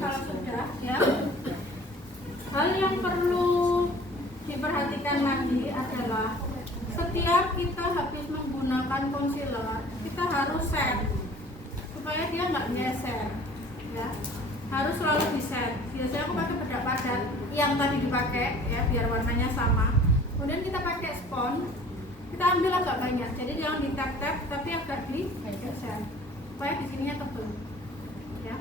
Kalau sudah ya, hal yang perlu diperhatikan lagi adalah setiap kita habis menggunakan concealer, kita harus set supaya dia nggak geser ya, harus selalu di set. Biasanya aku pakai bedak padat yang tadi dipakai ya, biar warnanya sama. Kemudian kita pakai spons, kita ambil agak banyak, jadi jangan di tap-tap tapi agak digeser supaya di sininya tebal ya.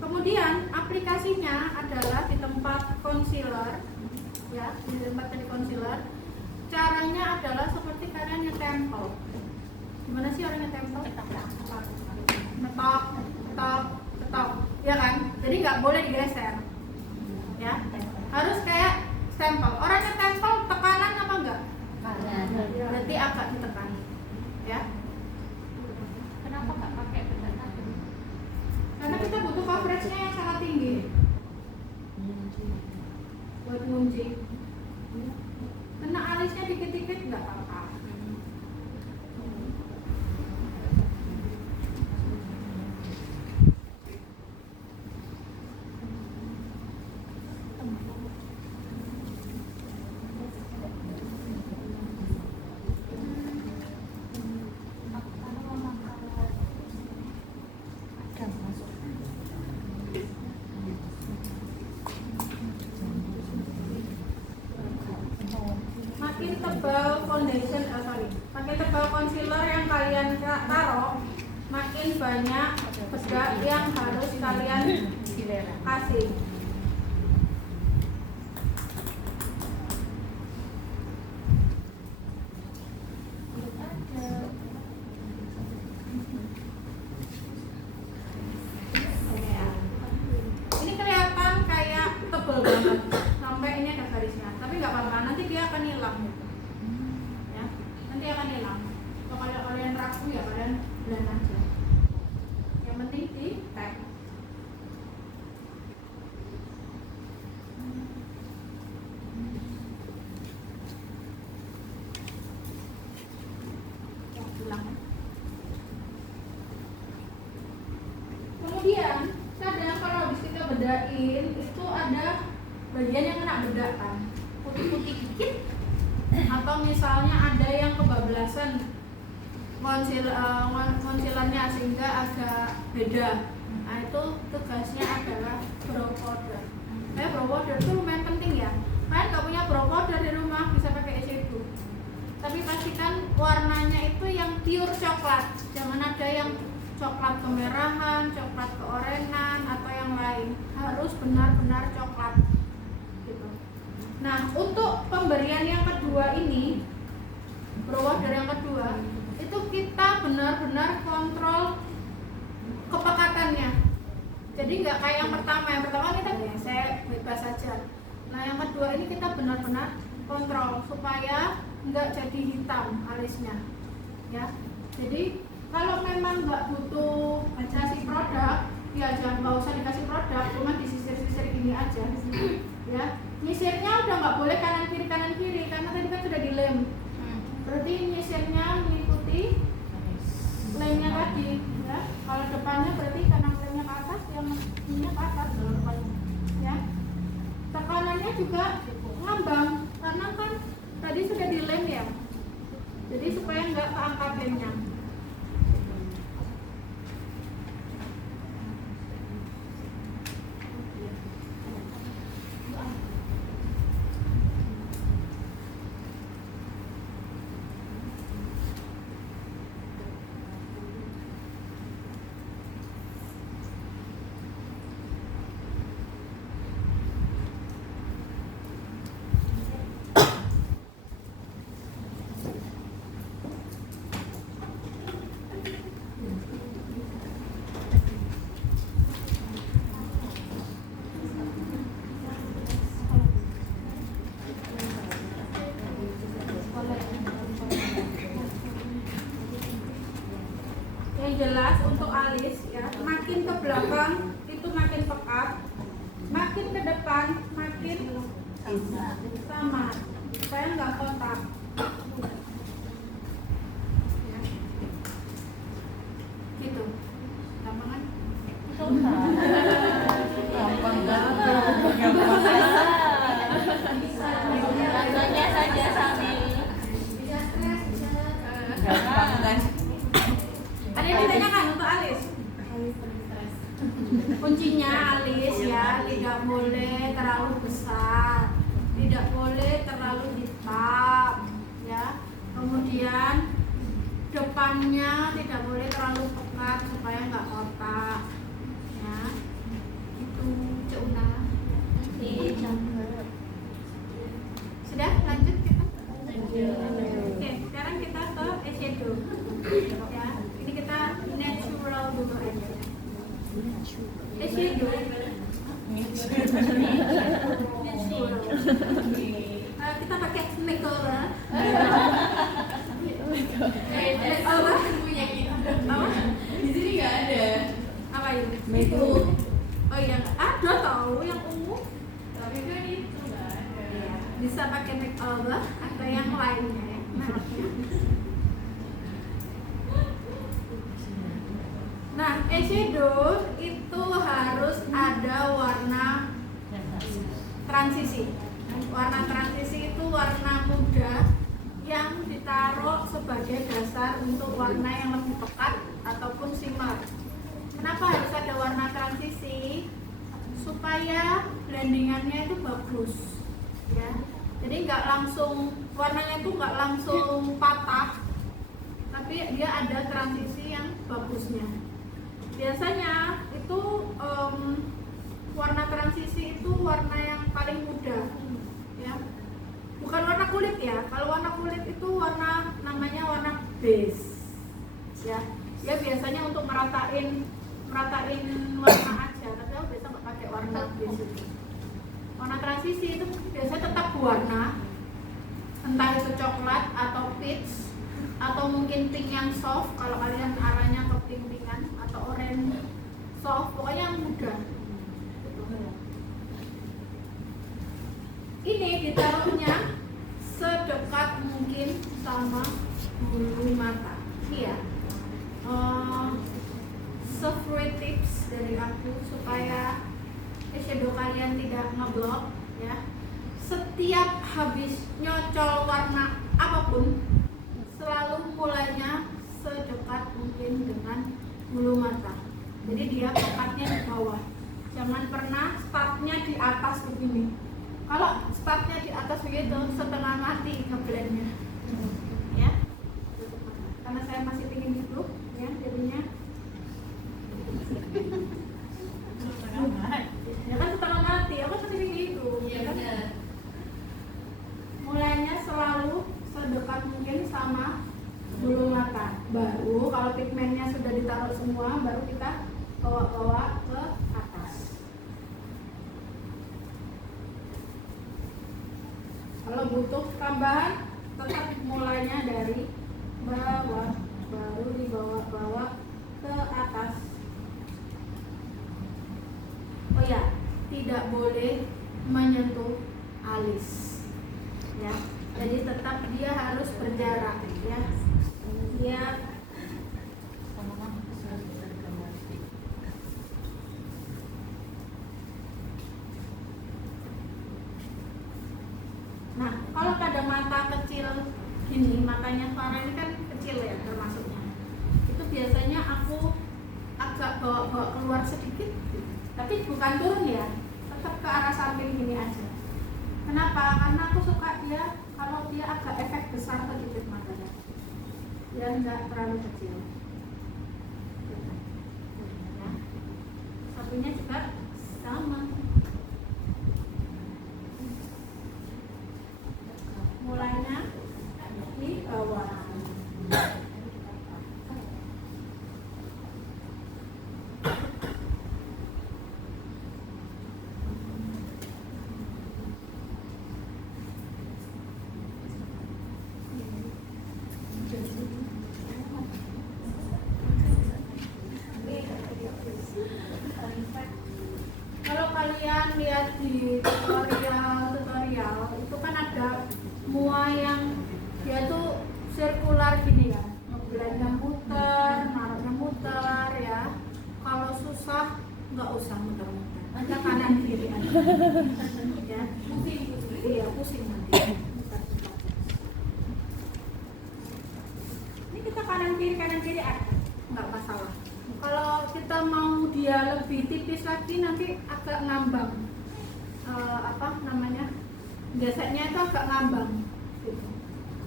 Kemudian aplikasinya adalah di tempat concealer ya, di tempat tadi concealer. Caranya adalah seperti kalian nyetempel. Gimana sih orang nyetempel? Ketok, ketok, ya kan? Jadi nggak boleh digeser ya, harus kayak stempel. Orang nyetempel tekanan apa enggak? Berarti agak ditekan ya. Kenapa nggak pakai bedak tajam? Karena kita butuh coveragenya yang sangat tinggi buat ngunci. Kena alisnya dikit-dikit nggak apa-apa. Makin tebal foundation, makin tebal concealer yang kalian taruh, makin banyak bedak yang harus kalian kasih. Ini kelihatan kayak tebal banget, sampai ini ada garisnya, tapi nggak apa-apa, nanti dia akan hilang gitu. Ya, nanti akan hilang. Kalau kalian ragu ya kalian blend aja. Yang penting di tag. Kemudian kadang kalau habis kita bedain itu ada bagian yang kena bedak kan, putih-putih dikit, atau misalnya ada yang kebablasan concealernya sehingga agak beda. Nah itu tugasnya adalah brow powder. Brow powder itu lumayan penting ya. Kalian nggak punya brow powder di rumah bisa pakai eyeshadow, tapi pastikan warnanya itu yang pure coklat, jangan ada yang coklat kemerahan, coklat keorenan atau yang lain, harus benar-benar coklat gitu. Nah untuk pemberian yang kedua ini, brow powder yang kedua itu kita benar-benar kontrol kepekatannya. Jadi nggak kayak yang pertama kita gesek bebas saja. Nah yang kedua ini kita benar-benar kontrol supaya nggak jadi hitam alisnya ya. Jadi kalau memang nggak butuh dikasih produk, ya jangan, nggak usah dikasih produk, cuma disisir-sisir gini aja ya. Nyisirnya udah nggak boleh kanan kiri karena tadi kan sudah dilem. Berarti nyisirnya mengikuti lemnya tadi ya. Kalau depannya berarti kanan lemnya ke atas, yang ininya ke atas ya. Tekanannya juga ngambang karena kan tadi sudah dilem ya. Jadi supaya nggak keangkat lemnya. Yang jelas untuk alis ya, makin ke belakang itu makin pekat, makin ke depan makin sama, supaya nggak kotak. Ya. Gitu, gampang kan? Gampang banget. Contohnya saja Sami. Gampang kan? Ada yang ditanyakan untuk alis? Kuncinya alis ya, tidak boleh terlalu besar, tidak boleh terlalu hitam ya. Kemudian depannya tidak boleh terlalu pekat supaya nggak kotak ya. Itu Cuna. Sudah lanjut kita. Oke, sekarang kita ke eyeshadow ya. Ini kita natural dulu aja. Eyeshadow natural. Kita pakai makeover. Makeover punya kita. Apa? Di sini nggak ada. Apa itu? Makeup. Oh iya, ada tahu yang ungu. Tapi kan itu nggak ada. Bisa pakai makeover atau yang lainnya ya. Nah, eyeshadow itu harus ada warna transisi. Warna transisi itu warna muda yang ditaruh sebagai dasar untuk warna yang lebih pekat ataupun shimmer. Kenapa harus ada warna transisi? Supaya blendingannya itu bagus ya. Jadi nggak langsung, warnanya itu nggak langsung patah, tapi dia ada transisi yang bagusnya. Biasanya itu warna transisi itu warna yang paling mudah ya, bukan warna kulit ya. Kalau warna kulit itu warna namanya warna base ya. Dia biasanya untuk meratain warna aja, tapi aku biasa nggak pakai warna base itu. Warna transisi itu biasanya tetap warna, entah itu coklat atau peach atau mungkin pink yang soft kalau kalian arahnya ke pink-pinkan, atau orange soft, pokoknya yang muda. Ini ditaruhnya sedekat mungkin sama bulu mata. Iya. Free tips dari aku supaya eyeshadow kalian tidak ngeblok ya. Setiap habis nyocol warna apapun, selalu mulainya sedekat mungkin dengan bulu mata. Jadi dia pekatnya di bawah. Jangan pernah startnya di atas begini. Kalau startnya di atas begitu, setengah mati ngeblendnya. Ya. Karena saya masih pingin gitu, ya jadinya. Ya kan setengah mati, aku seperti itu. Iya kan? benar. Mulainya selalu sedekat mungkin sama bulu mata. Baru kalau pigmennya sudah ditaruh semua, baru kita bawa ke atas. Kalau butuh tambahan, tetap mulainya dari bawah, baru dibawa ke atas. Oh ya, tidak boleh menyentuh alis ya. Jadi tetap dia harus berjarak ya. Dia Nah, kalau pada mata kecil gini, matanya Farah ini kan kecil ya termasuknya. Itu biasanya aku agak bawa keluar sedikit, tapi bukan turun ya, tetap ke arah samping gini aja. Kenapa? Karena aku suka dia kalau dia agak efek besar sedikit matanya, dia nggak terlalu kecil. Ya. Sampingnya juga sama. Mulainya di bawah. kalian lihat di tutorial itu kan ada mua yang dia tuh sirkular gini ya, ngeblendnya muter, naruhnya muter ya. Kalau susah nggak usah muter-muter, ada kanan kiri aja. Ya, pusing. Iya, pusing nanti. Ini kita kanan kiri ada, nggak masalah. Kalau kita mau dia lebih tipis lagi nanti agak ngambang. Apa namanya? Biasanya itu agak ngambang gitu.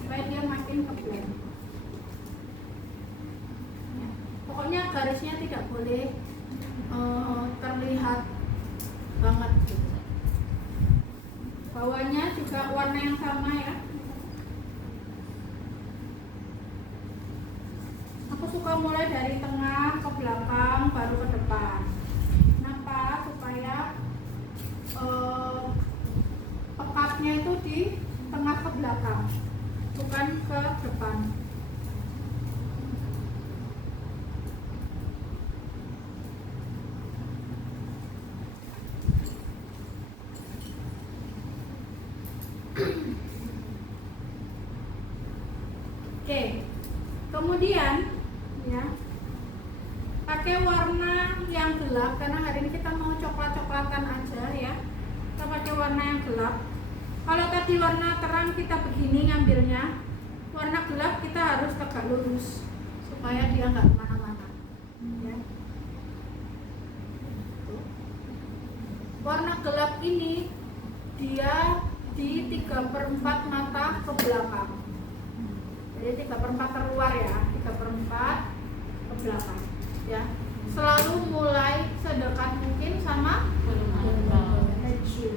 Supaya dia makin keblend. Ya. Pokoknya garisnya tidak boleh terlihat banget gitu. Bawahnya juga warna yang sama ya. Aku suka mulai dari tengah ke belakang baru ke depan. Kenapa? Supaya pekatnya itu di tengah ke belakang, bukan ke depan. Oke, kemudian ya pakai warna yang gelap karena hari ini kita mau coklat-coklatan aja ya. Kita pakai warna yang gelap. Kalau tadi warna terang kita begini ngambilnya, warna gelap kita harus tegak lurus supaya dia nggak kemana-mana. Ya. Warna gelap ini dia di 3/4 mata ke belakang. Jadi 3/4 keluar ya, 3/4 ke belakang ya. Selalu mulai sedekat mungkin sama edge.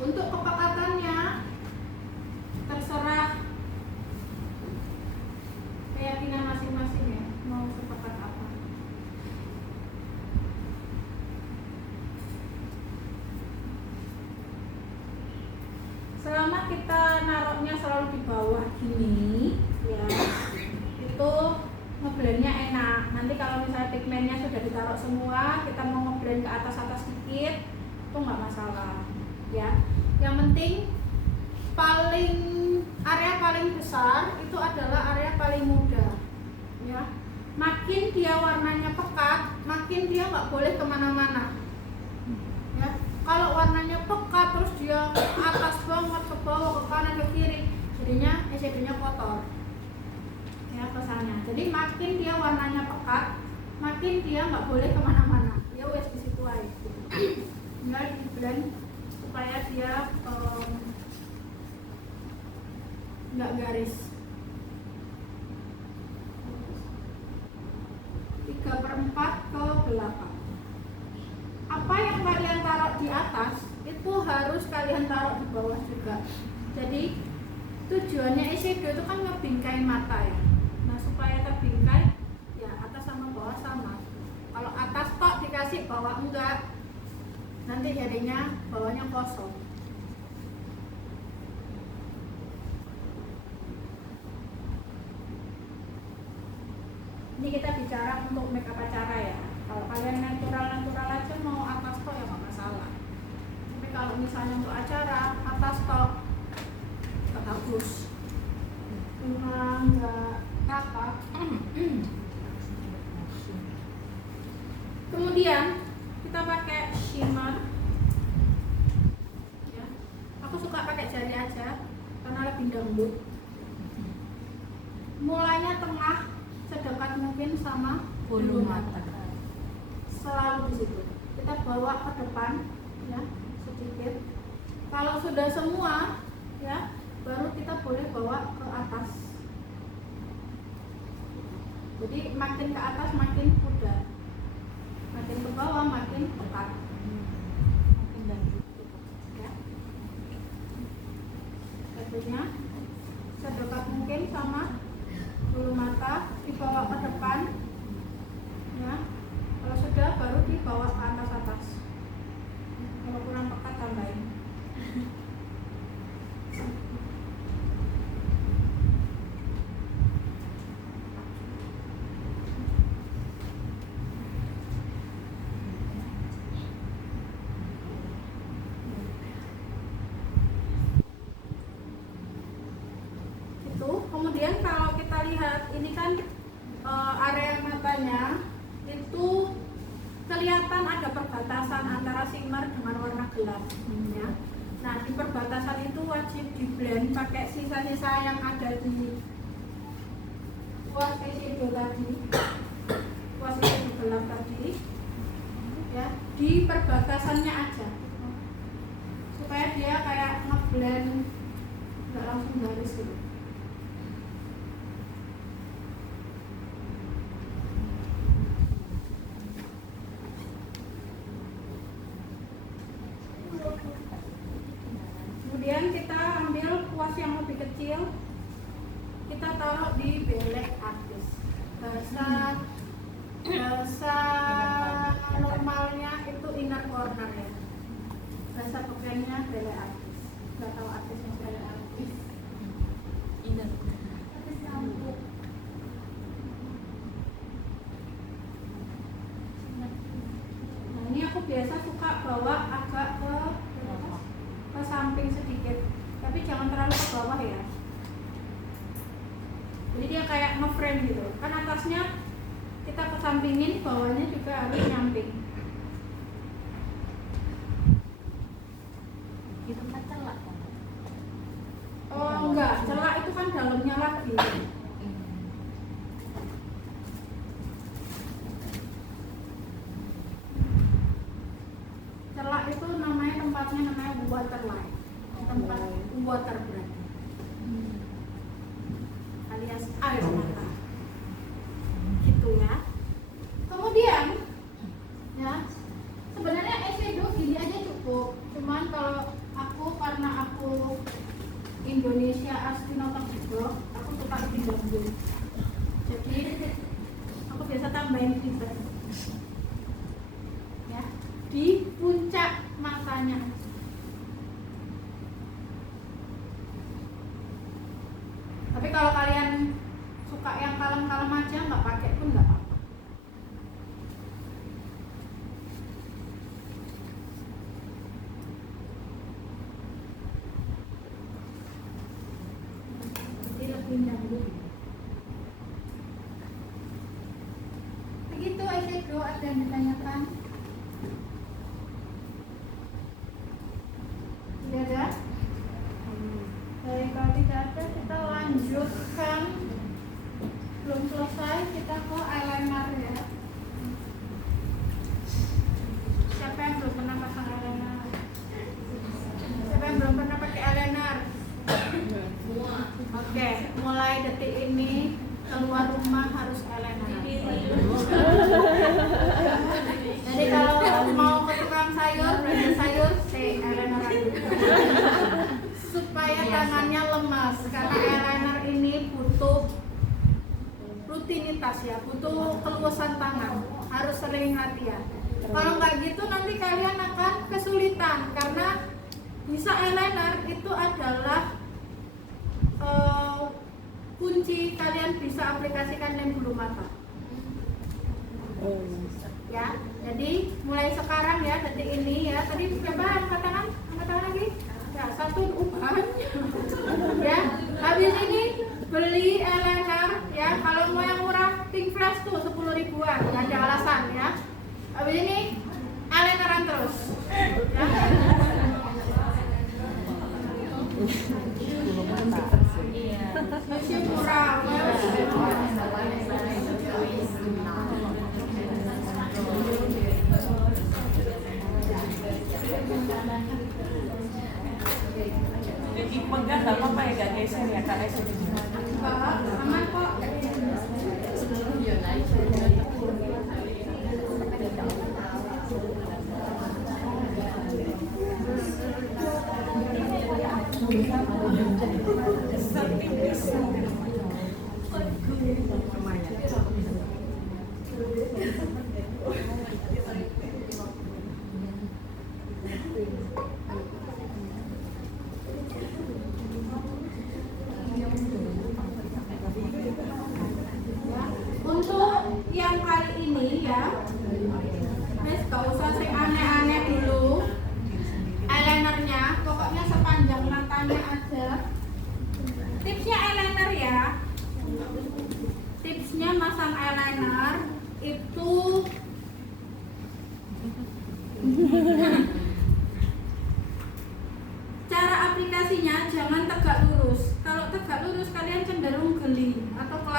Untuk kepekatannya terserah keyakinan masing-masing ya, mau sepekat apa. Selama kita naruhnya selalu di bawah gini ya, itu ngeblendnya enak. Nanti kalau misalnya pigmennya sudah ditaruh semua, kita mau ngeblend ke atas-atas sedikit, itu nggak masalah ya. Yang penting area paling besar itu adalah area paling muda ya. Makin dia warnanya pekat, makin dia nggak boleh kemana-mana ya. Kalau warnanya pekat terus dia ke atas banget, ke bawah, ke kanan, ke kiri, jadinya eyeshadow-nya kotor ya kesannya. Jadi makin dia warnanya pekat, makin dia nggak boleh kemana-mana. Ya wes di situ aja. Tinggal di blend supaya dia nggak garis. 3/4 ke belakang. Apa yang kalian taruh di atas itu harus kalian taruh di bawah juga. Jadi tujuannya eyeshadow itu kan ngebingkai mata ya. Nah supaya terbingkai ya atas sama bawah sama. Kalau atas tok dikasih bawah enggak, nanti jadinya bawahnya kosong. Ini kita bicara untuk makeup acara ya. Kalau kalian natural aja mau atas tok ya nggak masalah. Tapi kalau misalnya untuk acara atas tok nggak bagus, cuma nggak rata. Kemudian kita pakai shimmer. Ya. Aku suka pakai jari aja karena lebih lembut. Mulainya tengah sedekat mungkin sama bulu mata. Selalu di situ. Kita bawa ke depan ya, sedikit. Kalau sudah semua ya, baru kita boleh bawa ke atas. Jadi makin ke atas makin mudah. Makin ke bawah makin pekat. Makin lanjut ya. Selanjutnya sedekat mungkin sama bulu mata, dibawa ke depan ya. Kalau sudah baru dibawa ke atas. Kalau kurang pekat tambahin. ini kan area matanya itu kelihatan ada perbatasan antara shimmer dengan warna gelap ya. Nah di perbatasan itu wajib di blend pakai sisa-sisa yang ada di kuas eyeshadow tadi, kuas eyeshadow gelap tadi ya, di perbatasannya aja supaya dia kayak ngeblend nggak langsung garis gitu. Kemudian kita ambil kuas yang lebih kecil, kita taruh di belek artis. Bahasa normalnya itu inner corner ya. Bahasa pekerjaannya belek artis. Gak tahu artisnya belek artis. Indah. Artis campur. Nah ini aku biasa suka bawa agak ke samping sedikit, tapi jangan terlalu ke bawah ya. Jadi dia kayak nge-frame gitu. Kan atasnya kita kesampingin, bawahnya juga harus nyamping. Itu kan celak kan? Oh enggak, celak itu kan dalamnya lagi. Celak itu namanya tempatnya namanya waterline, tempat water berarti, alias air mata, gitu ya. Kemudian, ya sebenarnya eyeshadow gini aja cukup. Cuman kalau aku karena aku Indonesia asli notak juga, aku suka lebih gambling. Jadi aku biasa tambahin glitter. Ya, di puncak matanya. Tapi kalau kalian suka yang kalem-kalem aja, nggak pakai pun nggak apa-apa. Jadi lebih nyambung. Begitu eyeshadow, ada yang ditanyakan? Tidak ada? Baik, kalau tidak ada kita lanjutkan. Belum selesai, kita ke eyeliner ya. Siapa yang belum pernah pasang eyeliner? Siapa yang belum pernah pakai eyeliner? Oke, mulai detik ini keluar rumah harus eyeliner. Jadi kalau mau ke tukang sayur, belanja sayur, stay eyeliner dulu. Supaya tangannya lemas, karena eyeliner ini butuh rutinitas ya, butuh keluasan tangan, harus sering latihan. Kalau nggak gitu nanti kalian akan kesulitan, karena bisa eyeliner itu adalah kunci kalian bisa aplikasikan lem bulu mata. Ya, jadi mulai sekarang ya, detik ini ya. Tadi coba angkat tangan lagi. Ya, satu banyak. Ya, habis ini beli eyeliner ya. Kalau mau yang murah, Pink Flash tuh 10 ribuan, nggak ada alasan ya. Habis ini eyelineran terus. Ya. Masih murah. Jadi pegang nggak apa-apa ya, gak geser ya kak Aisyah? Enggak, aman kok. Untuk yang kali ini ya, Miss gak usah sing aneh-aneh dulu. Eyelinernya pokoknya sepanjang matanya aja,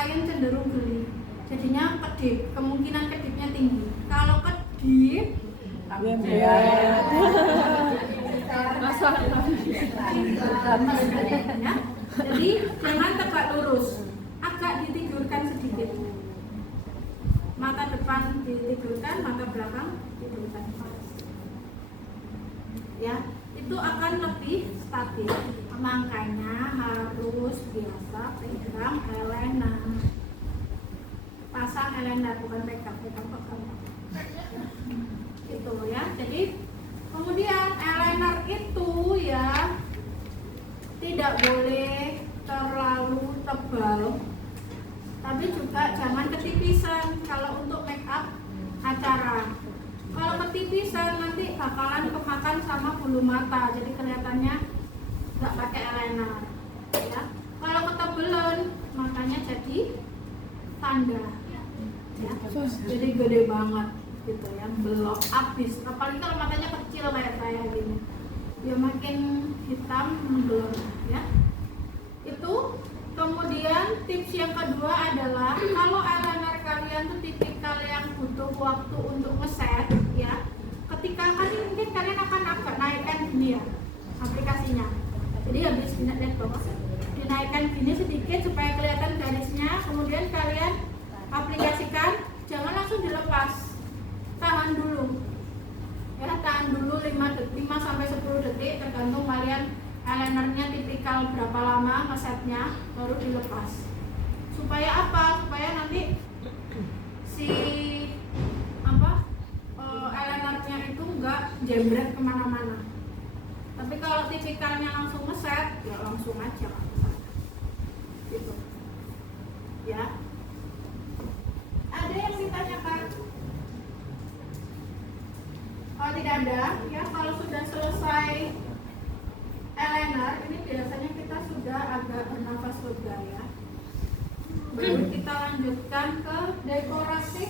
klien cenderung geli, jadinya kedip, kemungkinan kedipnya tinggi. Kalau kedip ya, jadi jangan tegak lurus, agak ditidurkan sedikit. Mata depan ditidurkan, mata belakang ditidurkan. Ya, itu akan lebih stabil. Makanya harus biasa pegang eyeliner. Pasang eyeliner, bukan pegang itu ya. Jadi kemudian eyeliner itu ya tidak boleh terlalu tebal, tapi juga jangan ketipisan kalau untuk make up acara. Kalau ketipisan nanti bakalan kemakan sama bulu mata, jadi kelihatannya nggak pakai eyeliner ya. Kalau ketebelan makanya jadi tanda ya, jadi gede banget gitu ya, belok abis. Apalagi kalau matanya kecil kayak saya gini, ya makin hitam membelok ya. Itu. Kemudian tips yang kedua adalah kalau eyeliner kalian tuh tipikal yang butuh waktu untuk ngeset ya, ketika mungkin kalian akan agak naikkan gini ya aplikasinya. Jadi habis lihat bawah, dinaikkan gini sedikit supaya kelihatan garisnya. Kemudian kalian aplikasikan, jangan langsung dilepas, tahan dulu ya, tahan dulu 5 sampai 10 detik tergantung kalian eyelinernya tipikal berapa lama ngesetnya, baru dilepas. Supaya apa? Supaya nanti si eyelinernya itu enggak jembret kemana-mana. Tapi kalau tipikalnya langsung ngeset, ya langsung aja gitu ya. Ada yang ditanyakan? Kalau tidak ada ya, kalau sudah selesai eyeliner, ini biasanya kita sudah agak bernafas lega ya. Baru kita lanjutkan ke dekorasi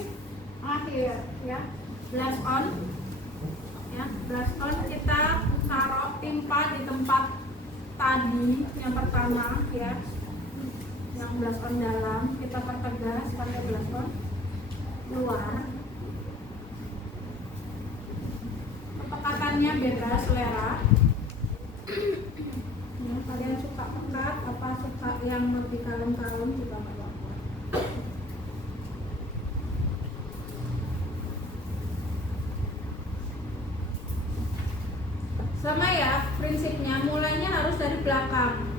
akhir ya, blush on ya. Blush on kita taruh timpa di tempat tadi yang pertama ya, yang blush on dalam kita pertegas pakai blush on luar. Kepekatannya bebas selera. Ya, kalian suka pekat apa suka yang lebih kalem-kalem juga nggak apa-apa. Sama ya prinsipnya, mulainya harus dari belakang.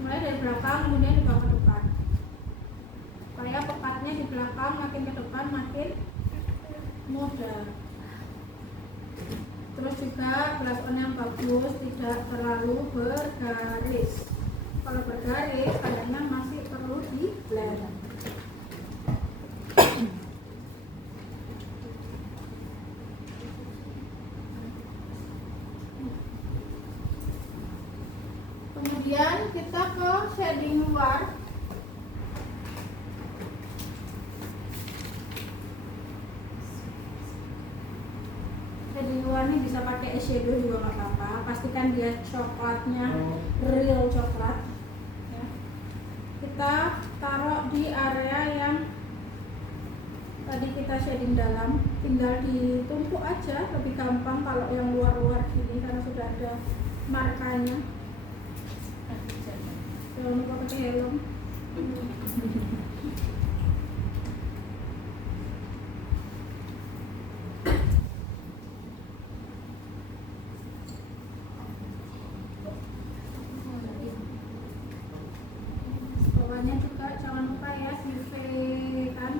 Mulai dari belakang kemudian dibawa ke depan. Supaya pekatnya di belakang, makin ke depan makin mudah. Terus juga blush on yang bagus tidak terlalu bergaris. Kalau bergaris kayaknya masih perlu di blend. Kemudian kita ke shading luar. Di luar nih bisa pakai eyeshadow juga nggak apa-apa. Pastikan dia coklatnya real coklat. Ya. Kita taruh di area yang tadi kita shading dalam, tinggal ditumpuk aja, lebih gampang kalau yang luar-luar gini karena sudah ada markanya. Jangan lupa pakai helm. Bawahnya juga jangan lupa ya kan.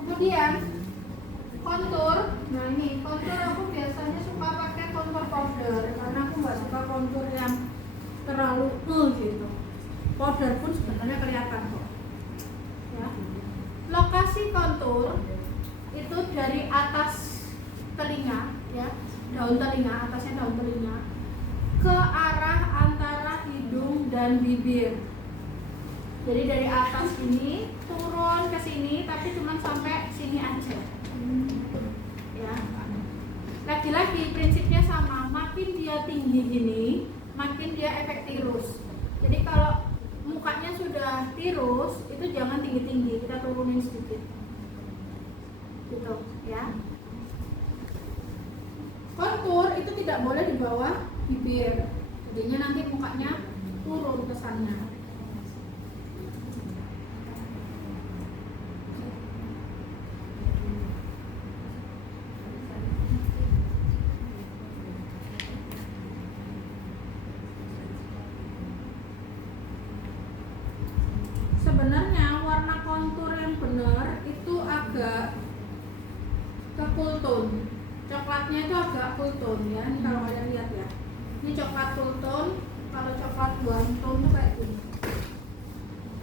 Kemudian kontur. Nah ini kontur aku biasanya suka pakai kontur powder karena aku nggak suka kontur yang terlalu gitu. Powder pun sebenarnya kelihatan kok. Ya. Lokasi kontur itu dari atas telinga ya, daun telinga, atasnya daun telinga ke arah antara hidung dan bibir. Jadi dari atas ini turun ke sini tapi cuma sampai sini aja. tinggi gini, makin dia efek tirus. Jadi kalau mukanya sudah tirus, itu jangan tinggi-tinggi, kita turunin sedikit. Gitu, ya. Kontur itu tidak boleh di bawah bibir. Jadinya nanti mukanya turun kesannya. Sebenarnya warna kontur yang benar itu agak ke cool tone. Coklatnya itu agak cool tone ya. Ini kalau kalian lihat ya. Ini coklat cool tone, kalau coklat warm tone itu kayak gini.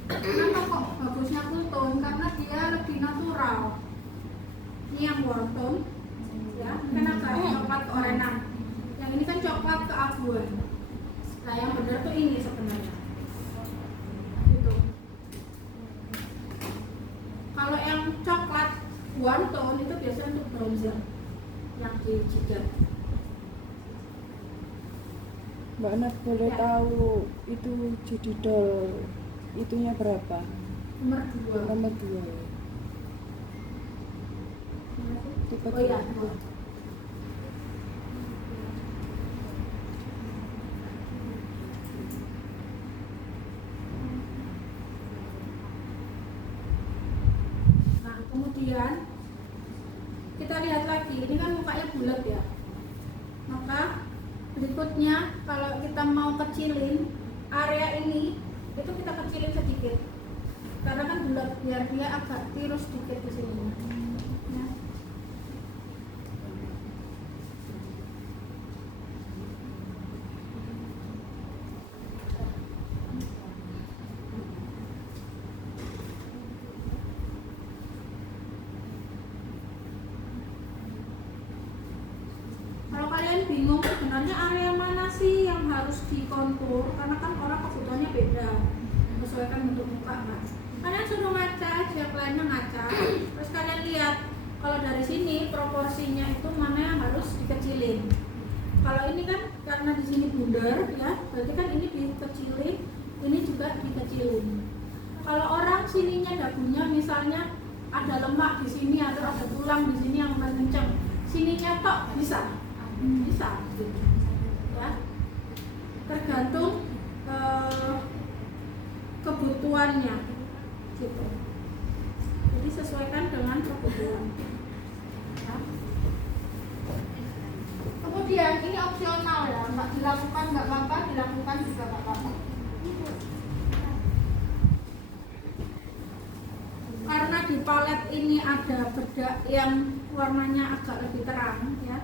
Kenapa kok bagusnya cool tone? Karena dia lebih natural. Ini yang warm tone ya, kan agak coklat keorenan. Yang ini kan coklat keabuan. Nah, yang benar tuh ini sebenarnya. Gitu. Kalau yang coklat warm tone itu biasanya untuk bronzer yang di jidat. Mbak Nat boleh Ya. tahu itu Judidol itunya berapa? Nomor 2. Nomor 2. Tipe Oh iya, 2. Nah, kemudian kita lihat lagi, ini kan mukanya bulat ya. Maka berikutnya kalau kita mau kecilin area ini, itu kita kecilin sedikit. Karena kan bulat, biar dia agak tirus sedikit di sini. Ya. Kalau kalian bingung sebenarnya area mana sih yang harus dikontur, karena kan orang kebutuhannya beda, menyesuaikan bentuk muka kan. Kalian suruh ngaca, siap lainnya ngaca, terus kalian lihat kalau dari sini proporsinya itu mana yang harus dikecilin. Kalau ini kan karena di sini bundar ya, berarti kan ini dikecilin, ini juga dikecilin. Kalau orang sininya dagunya misalnya ada lemak di sini atau ada tulang di sini yang kenceng, sininya tok bisa gitu. Ya, tergantung kebutuhannya gitu. Jadi sesuaikan dengan kebutuhan ya. Kemudian ini opsional ya, nggak dilakukan nggak apa-apa, dilakukan juga nggak apa-apa. Karena di palet ini ada bedak yang warnanya agak lebih terang ya.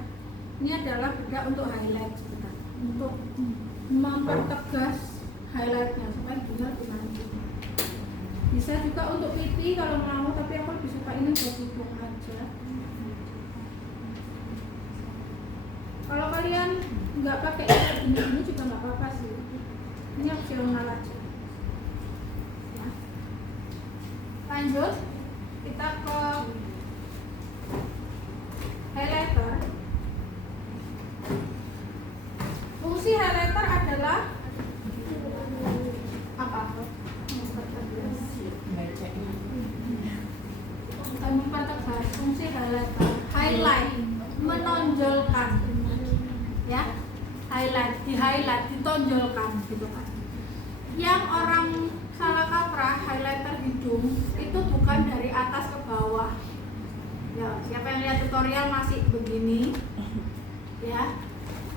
Ini adalah bedak untuk highlight sebenarnya, untuk mempertegas highlightnya supaya hidungnya lebih maju. Bisa juga untuk pipi kalau mau, tapi aku lebih suka ini buat hidung aja. Kalau kalian nggak pakai ini juga nggak apa-apa sih. Ini opsional aja. Ya. Lanjut, kita ke highlighter. Fungsi highlighter adalah apa? Mempertegas. Fungsi highlighter, highlight, menonjolkan, ya, highlight, di highlight, ditonjolkan, gitu kan. Yang orang salah kaprah highlighter hidung itu bukan dari atas ke bawah. Ya, siapa yang lihat tutorial masih begini, ya,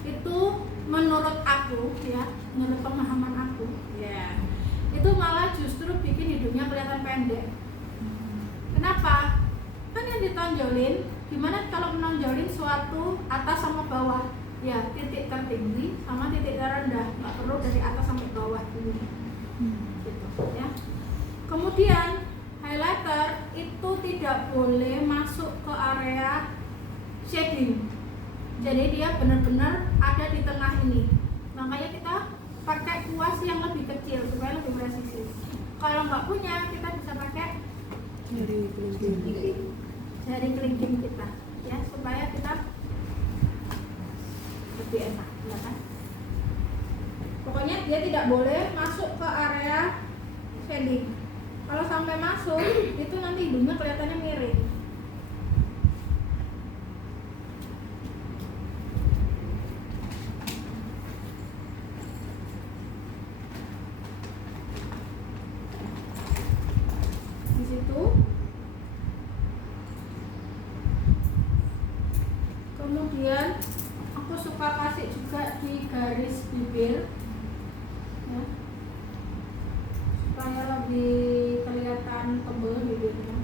itu menurut aku, ya, menurut pemahaman aku, ya, itu malah justru bikin hidungnya kelihatan pendek. Kenapa? Kan yang ditonjolin, gimana kalau menonjolin suatu atas sama bawah? Ya, titik tertinggi sama titik terendah, nggak perlu dari atas sampai bawah dulu. Gitu, ya. Kemudian highlighter itu tidak boleh masuk ke area shading. Jadi dia benar-benar ada di tengah ini. Makanya kita pakai kuas yang lebih kecil supaya lebih presisi. Kalau nggak punya, kita bisa pakai jari kelingking kita, ya, supaya kita lebih enak, ya kan? tidak boleh masuk ke area shading. Kalau sampai masuk, itu nanti hidungnya kelihatannya miring. Di situ. Kemudian aku suka kasih juga di garis bibir, ya, supaya lebih kelihatan tebal bibirnya.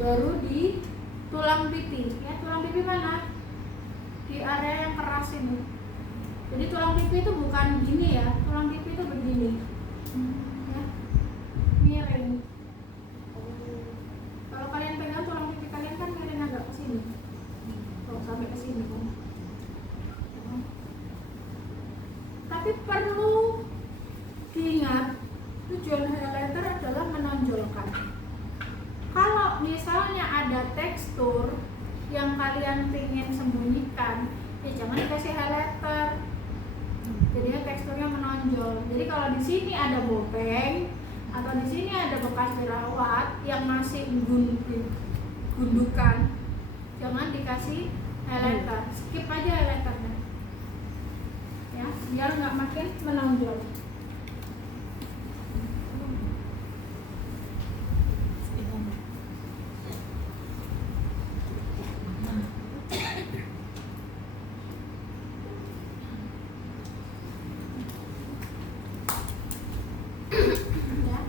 Baru di tulang pipi, ya, tulang pipi mana? Di area yang keras ini. Jadi tulang pipi itu bukan gini ya, tulang pipi itu begini, ya, miring. Kalau kalian pegang tulang pipi kalian kan miring agak ke sini. Sampai ke sini kan. Tapi perlu diingat, tujuan highlighter adalah menonjolkan. Kalau misalnya ada tekstur yang kalian ingin sembunyikan, ya jangan dikasih highlighter. Jadinya teksturnya menonjol. Jadi kalau di sini ada bopeng atau di sini ada bekas jerawat yang masih gundukan, jangan dikasih highlighter, skip aja highlighternya, ya, biar nggak makin menonjol. Ya.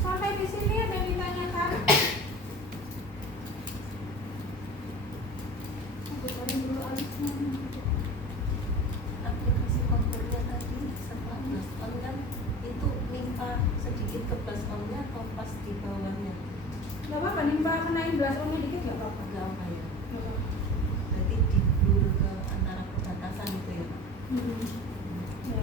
Sampai di sini ada yang ditanyakan? Aplikasi konturnya tadi setelah plus on kan itu nimpa sedikit ke plus onnya atau pas di bawahnya? Gak apa-apa, nimpa kenain blush on-nya dikit gak apa-apa. Enggak apa ya? Berarti di blur ke antara perbatasan itu ya? Ya.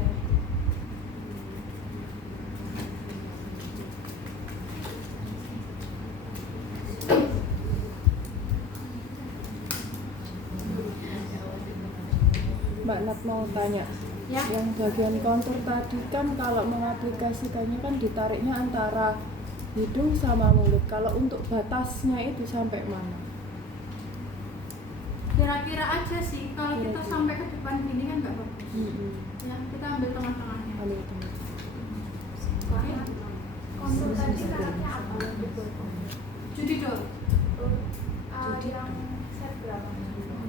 Mbak Nat mau tanya, Ya. yang bagian kontur tadi kan kalau mengaplikasikannya kan ditariknya antara hidung sama mulut. Kalau untuk batasnya itu sampai mana? Kira-kira aja sih, kalau kita Kira-kira. sampai ke depan gini kan nggak bagus. Ya, kita ambil tengah-tengahnya. Ambil tengah. Oke. Kontur tadi karakternya apa? Judidol Yang set berapa?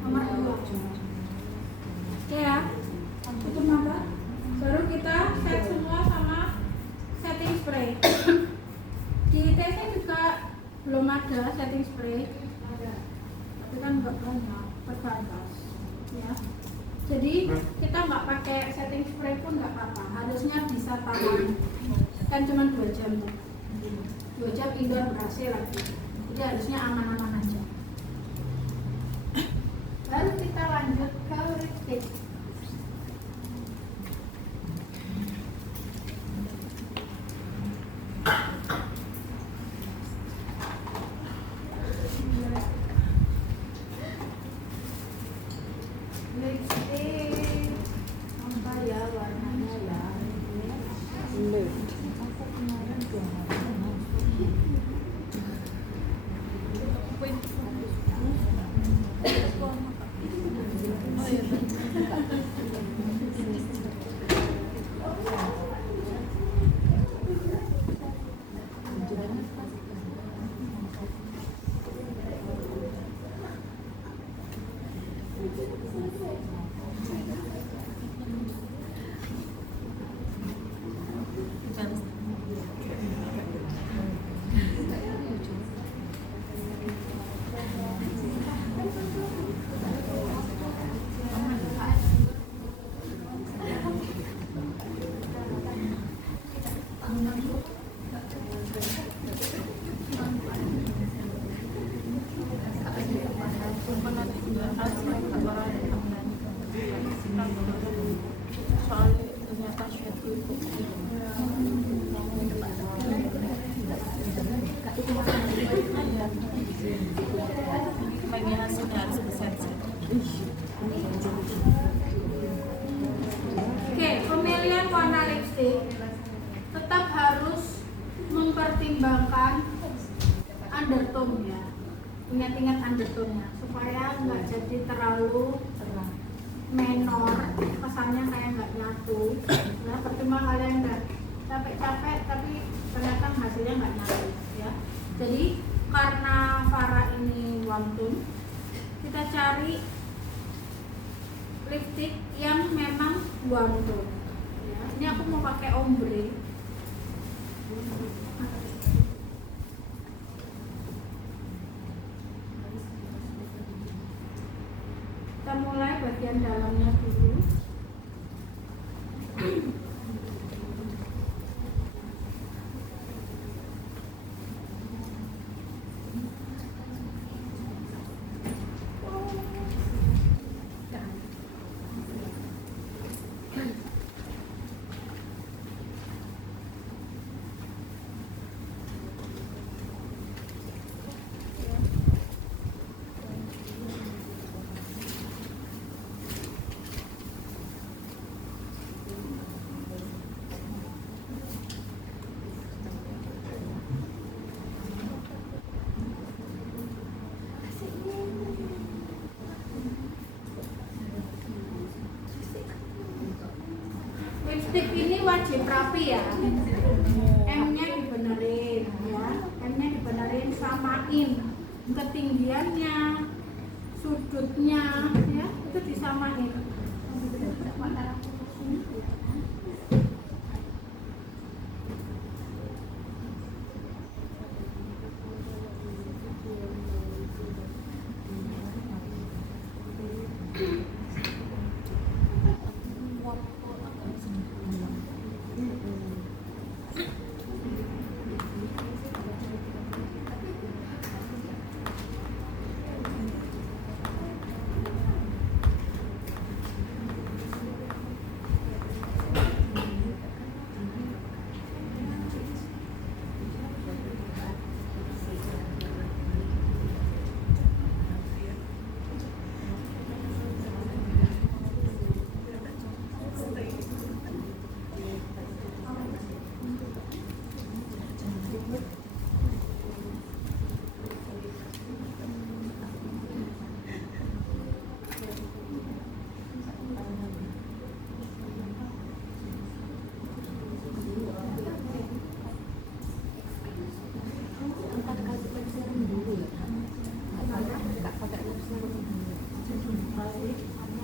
nomor 2. Oke ya, tutup mata. Baru kita set semua sama setting spray. Di TC juga belum ada setting spray, tapi kan nggak banyak, terbatas, ya. Jadi kita nggak pakai setting spray pun nggak apa-apa, harusnya bisa tahan. Kan cuma 2 jam tuh, 2 jam indoor berhasil lagi, jadi harusnya aman-aman aja. Baru kita lanjut ke lipstick. Lipstick apa ya warnanya ya? Lid. Oke, pemilihan undertone ya, ingat-ingat undertone-nya supaya nggak jadi terlalu terang. menor, kesannya kayak nggak nyatu. Ya, percuma kalian nggak capek-capek tapi ternyata hasilnya nggak nyatu ya. Jadi karena Farah ini one tone, kita cari lipstick yang memang one tone ya. Ini aku mau pakai ombre. Kita mulai bagian dalamnya dulu. Lipstick ini wajib rapi ya. M-nya dibenerin ya. M-nya dibenerin, samain ketinggiannya, sudutnya ya, itu disamain.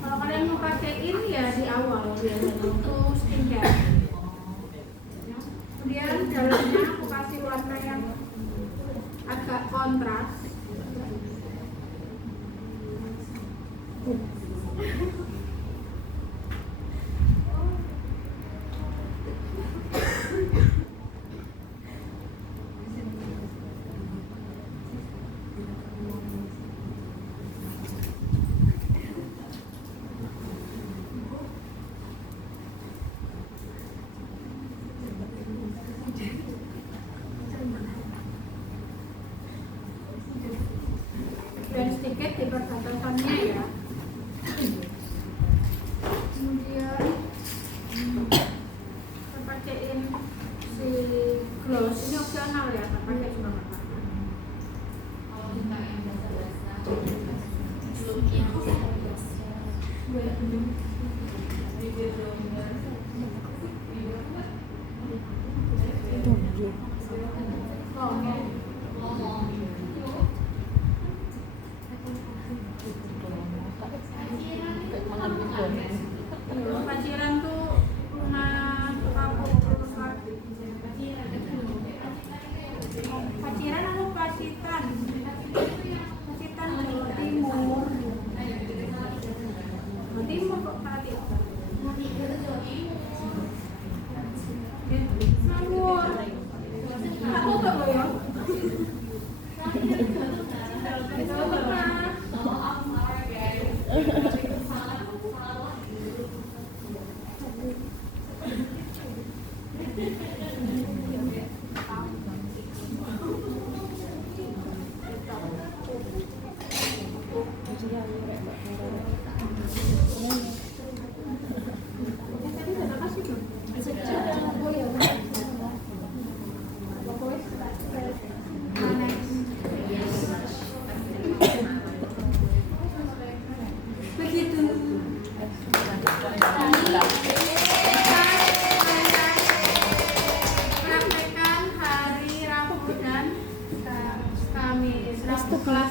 Kalau kalian mau pakai ini ya di awal biasanya untuk skincare. Ya. Kemudian dalamnya aku kasih warna yang agak kontras. Dan sedikit di perbatasannya ya. Kemudian kita pakaiin si gloss, ini opsional ya, tak pakai juga nggak apa-apa. Paciran tuh lunas kapur terus lagi. Paciran atau Pacitan? Pacitan Jawa Timur. Jawa Timur kok tadi. Ngawur. Aku tuh loh ya. tebal